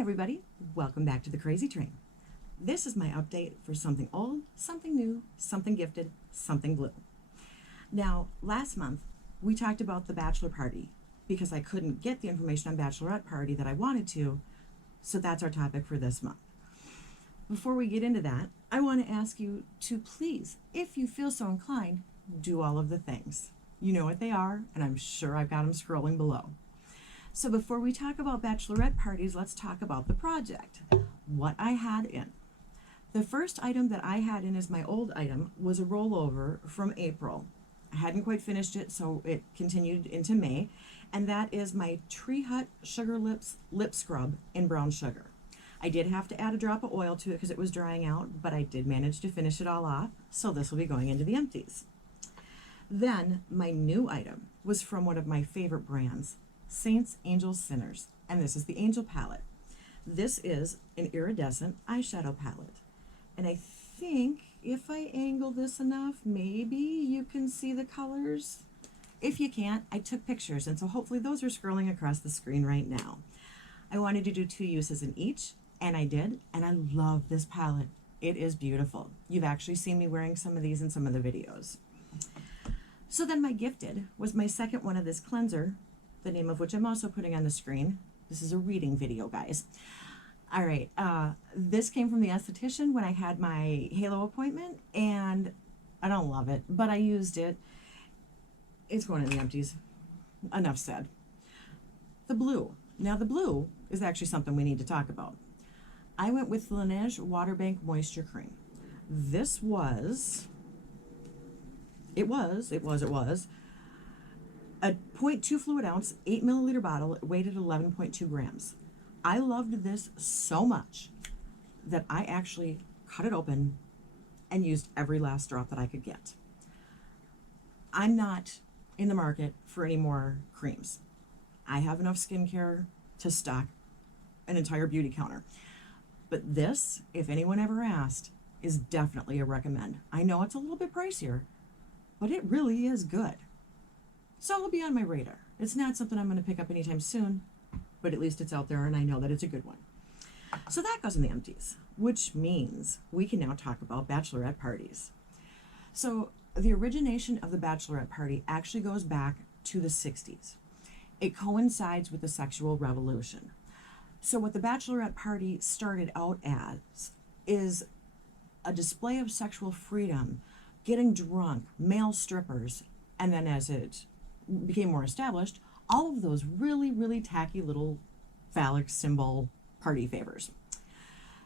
everybody, welcome back to the Crazy Train. This is my update for something old, something new, something gifted, something blue. Now, last month, we talked about the bachelor party because I couldn't get the information on bachelorette party that I wanted to, so that's our topic for this month. Before we get into that, I want to ask you to please, if you feel so inclined, do all of the things. You know what they are, and I'm sure I've got them scrolling below. So before we talk about bachelorette parties, let's talk about the project, what I had in. The first item that I had in as my old item was a rollover from April. I hadn't quite finished it, so it continued into May, and that is my Tree Hut Sugar Lips Lip Scrub in brown sugar. I did have to add a drop of oil to it because it was drying out, but I did manage to finish it all off, so this will be going into the empties. Then my new item was from one of my favorite brands, Saints, Angels, Sinners, and this is the Angel palette. This is an iridescent eyeshadow palette, and I think if I angle this enough, maybe you can see the colors. If you can't, I took pictures, and so hopefully those are scrolling across the screen right now. I wanted to do 2 uses in each, and I did, and I love this palette. It is beautiful. You've actually seen me wearing some of these in some of the videos. So then my gifted was my second one of this cleanser, the name of which I'm also putting on the screen. This is a reading video, guys. All right, this came from the esthetician when I had my Halo appointment, and I don't love it, but I used it. It's going in the empties. Enough said. The blue. Now the blue is actually something we need to talk about. I went with the Laneige Water Bank Moisture Cream. This was a 0.2 fluid ounce, 8 milliliter bottle. It weighed at 11.2 grams. I loved this so much that I actually cut it open and used every last drop that I could get. I'm not in the market for any more creams. I have enough skincare to stock an entire beauty counter. But this, if anyone ever asked, is definitely a recommend. I know it's a little bit pricier, but it really is good. So it'll be on my radar. It's not something I'm going to pick up anytime soon, but at least it's out there and I know that it's a good one. So that goes in the empties, which means we can now talk about bachelorette parties. So the origination of the bachelorette party actually goes back to the 60s. It coincides with the sexual revolution. So what the bachelorette party started out as is a display of sexual freedom, getting drunk, male strippers, and then as it became more established, all of those really, really tacky little phallic symbol party favors.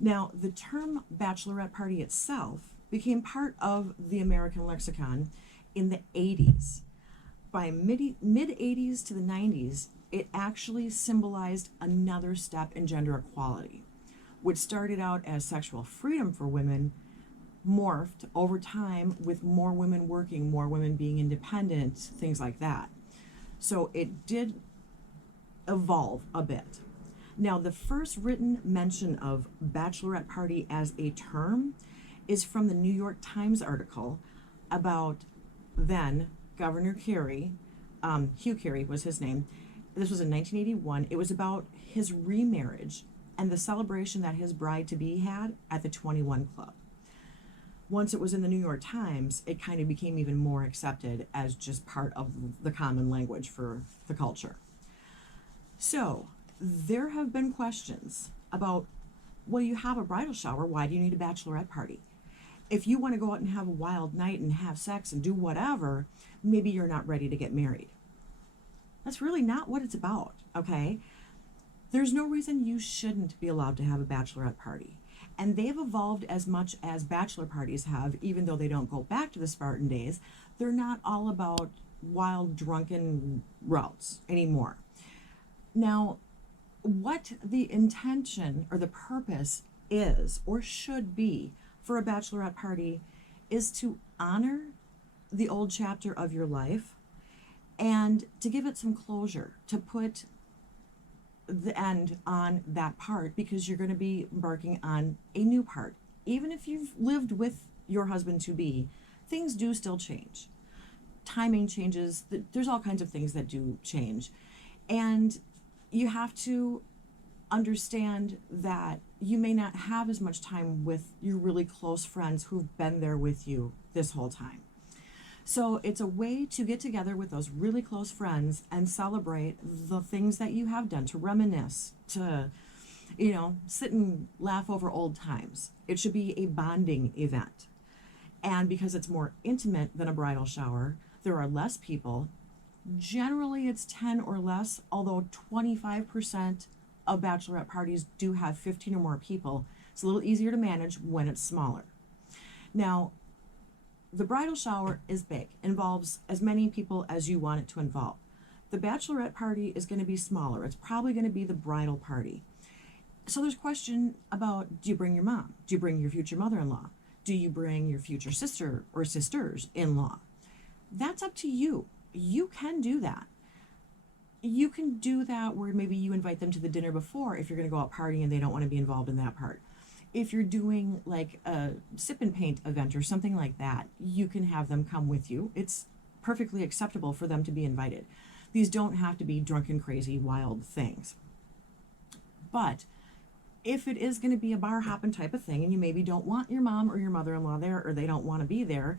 Now, the term bachelorette party itself became part of the American lexicon in the 80s. By mid-80s to the 90s, it actually symbolized another step in gender equality, which started out as sexual freedom for women, morphed over time with more women working, more women being independent, things like that. So it did evolve a bit. Now, the first written mention of bachelorette party as a term is from the New York Times article about then Governor Carey, Hugh Carey was his name. This was in 1981. It was about his remarriage and the celebration that his bride-to-be had at the 21 Club. Once it was in the New York Times, it kind of became even more accepted as just part of the common language for the culture. So there have been questions about, well, you have a bridal shower, why do you need a bachelorette party? If you want to go out and have a wild night and have sex and do whatever, maybe you're not ready to get married. That's really not what it's about, okay? There's no reason you shouldn't be allowed to have a bachelorette party. And they've evolved as much as bachelor parties have, even though they don't go back to the Spartan days. They're not all about wild, drunken routes anymore. Now, what the intention or the purpose is or should be for a bachelorette party is to honor the old chapter of your life and to give it some closure, to put the end on that part, because you're going to be embarking on a new part. Even if you've lived with your husband-to-be, things do still change. Timing changes. There's all kinds of things that do change. And you have to understand that you may not have as much time with your really close friends who've been there with you this whole time. So it's a way to get together with those really close friends and celebrate the things that you have done, to reminisce, to, sit and laugh over old times. It should be a bonding event. And because it's more intimate than a bridal shower, there are less people. Generally, it's 10 or less, although 25% of bachelorette parties do have 15 or more people. It's a little easier to manage when it's smaller. Now, the bridal shower is big, involves as many people as you want it to involve. The bachelorette party is going to be smaller. It's probably going to be the bridal party. So there's question about, do you bring your mom? Do you bring your future mother-in-law? Do you bring your future sister or sisters-in-law? That's up to you. You can do that. You can do that where maybe you invite them to the dinner before if you're going to go out partying and they don't want to be involved in that part. If you're doing like a sip and paint event or something like that, you can have them come with you. It's perfectly acceptable for them to be invited. These don't have to be drunken, crazy, wild things. But if it is going to be a bar hopping type of thing and you maybe don't want your mom or your mother-in-law there, or they don't want to be there,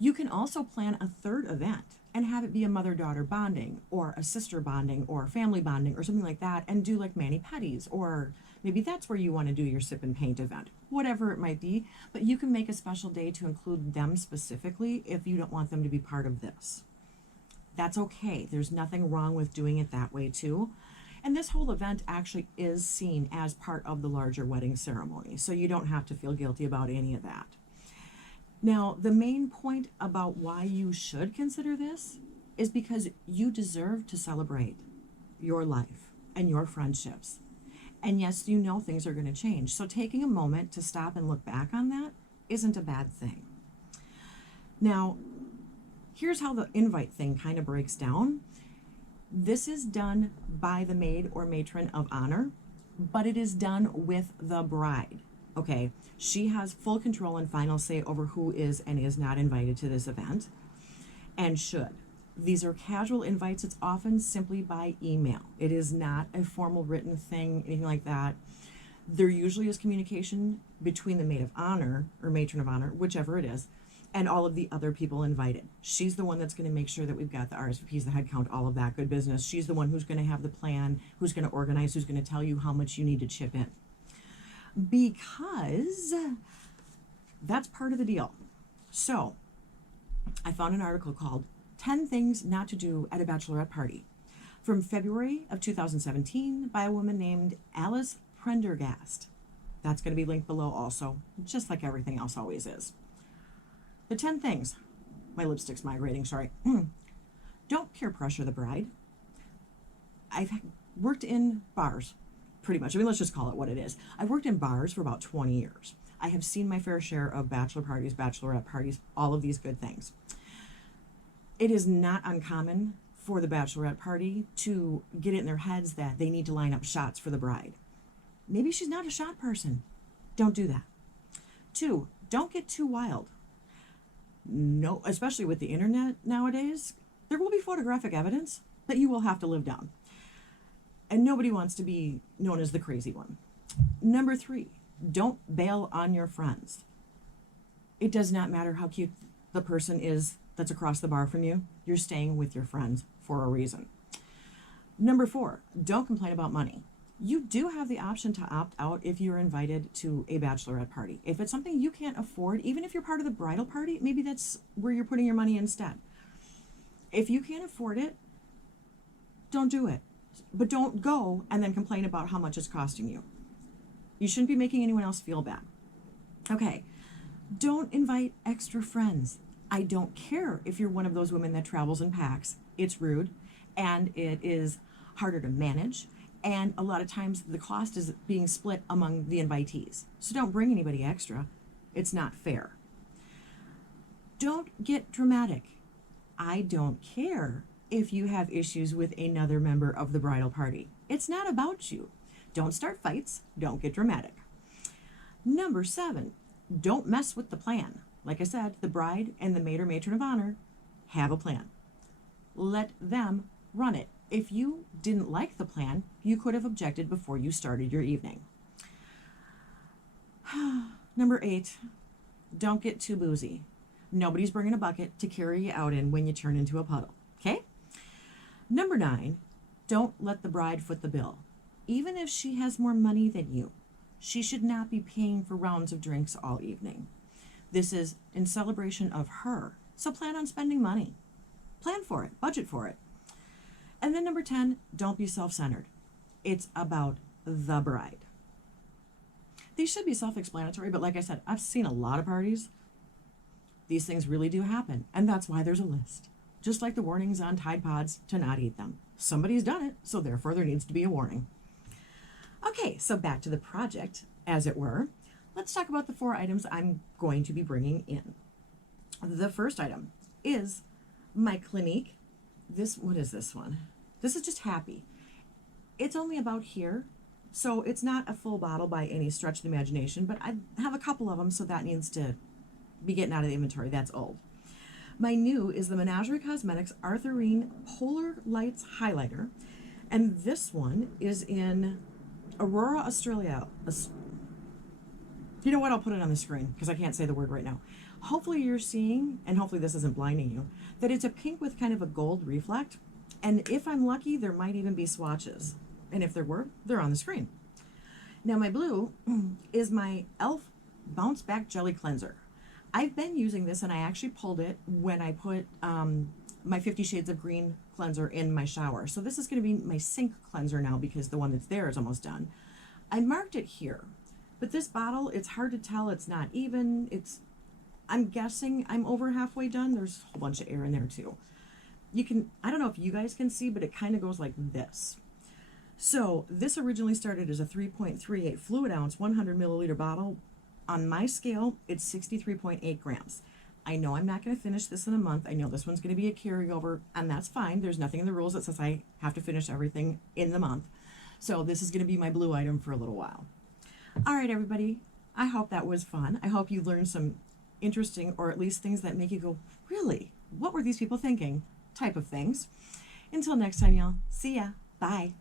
you can also plan a third event and have it be a mother-daughter bonding or a sister bonding or family bonding or something like that, and do like mani-pedis, or maybe that's where you want to do your sip and paint event, whatever it might be. But you can make a special day to include them specifically if you don't want them to be part of this. That's okay. There's nothing wrong with doing it that way too. And this whole event actually is seen as part of the larger wedding ceremony, so you don't have to feel guilty about any of that. Now, the main point about why you should consider this is because you deserve to celebrate your life and your friendships. And yes, you know things are going to change. So taking a moment to stop and look back on that isn't a bad thing. Now, here's how the invite thing kind of breaks down. This is done by the maid or matron of honor, but it is done with the bride. Okay, she has full control and final say over who is and is not invited to this event, and should. These are casual invites. It's often simply by email. It is not a formal written thing, anything like that. There usually is communication between the maid of honor or matron of honor, whichever it is, and all of the other people invited. She's the one that's going to make sure that we've got the RSVPs, the head count, all of that good business. She's the one who's going to have the plan, who's going to organize, who's going to tell you how much you need to chip in. Because that's part of the deal. So I found an article called 10 Things Not to Do at a Bachelorette Party from February of 2017 by a woman named Alice Prendergast. That's going to be linked below also, just like everything else always is. The 10 things. My lipstick's migrating, sorry. Don't peer pressure the bride. I've worked in bars, pretty much. I mean, let's just call it what it is. I've worked in bars for about 20 years. I have seen my fair share of bachelor parties, bachelorette parties, all of these good things. It is not uncommon for the bachelorette party to get it in their heads that they need to line up shots for the bride. Maybe she's not a shot person. Don't do that. 2, don't get too wild. No, especially with the internet nowadays, there will be photographic evidence that you will have to live down. And nobody wants to be known as the crazy one. Number 3, don't bail on your friends. It does not matter how cute the person is that's across the bar from you. You're staying with your friends for a reason. Number 4, don't complain about money. You do have the option to opt out if you're invited to a bachelorette party. If it's something you can't afford, even if you're part of the bridal party, maybe that's where you're putting your money instead. If you can't afford it, don't do it. But don't go and then complain about how much it's costing you. You shouldn't be making anyone else feel bad. Okay, don't invite extra friends. I don't care if you're one of those women that travels in packs. It's rude, and it is harder to manage, and a lot of times the cost is being split among the invitees. So don't bring anybody extra. It's not fair. Don't get dramatic. I don't care if you have issues with another member of the bridal party. It's not about you. Don't start fights. Don't get dramatic. Number 7, don't mess with the plan. Like I said, the bride and the maid or matron of honor have a plan. Let them run it. If you didn't like the plan, you could have objected before you started your evening. Number 8, don't get too boozy. Nobody's bringing a bucket to carry you out in when you turn into a puddle, okay? Number 9, don't let the bride foot the bill. Even if she has more money than you, she should not be paying for rounds of drinks all evening. This is in celebration of her, so plan on spending money. Plan for it, budget for it. And then number 10, don't be self-centered. It's about the bride. These should be self-explanatory, but like I said, I've seen a lot of parties. These things really do happen, and that's why there's a list. Just like the warnings on Tide Pods to not eat them. Somebody's done it, so therefore there needs to be a warning. Okay, so back to the project, as it were. Let's talk about the 4 items I'm going to be bringing in. The first item is my Clinique. What is this one? This is just Happy. It's only about here, so it's not a full bottle by any stretch of the imagination, but I have a couple of them, so that needs to be getting out of the inventory. That's old. My new is the Menagerie Cosmetics Arthurine Polar Lights Highlighter, and this one is in Aurora, Australia. You know what? I'll put it on the screen because I can't say the word right now. Hopefully you're seeing, and hopefully this isn't blinding you, that it's a pink with kind of a gold reflect. And if I'm lucky, there might even be swatches. And if there were, they're on the screen. Now my blue is my e.l.f. Bounce Back Jelly Cleanser. I've been using this, and I actually pulled it when I put my 50 Shades of Green cleanser in my shower. So this is going to be my sink cleanser now because the one that's there is almost done. I marked it here, but this bottle, it's hard to tell. It's not even. I'm guessing I'm over halfway done. There's a whole bunch of air in there too. I don't know if you guys can see, but it kind of goes like this. So this originally started as a 3.38 fluid ounce, 100 milliliter bottle. On my scale, it's 63.8 grams. I know I'm not going to finish this in a month. I know this one's going to be a carryover, and that's fine. There's nothing in the rules that says I have to finish everything in the month. So this is going to be my blue item for a little while. All right, everybody. I hope that was fun. I hope you learned some interesting, or at least things that make you go, really? What were these people thinking? Type of things. Until next time, y'all. See ya. Bye.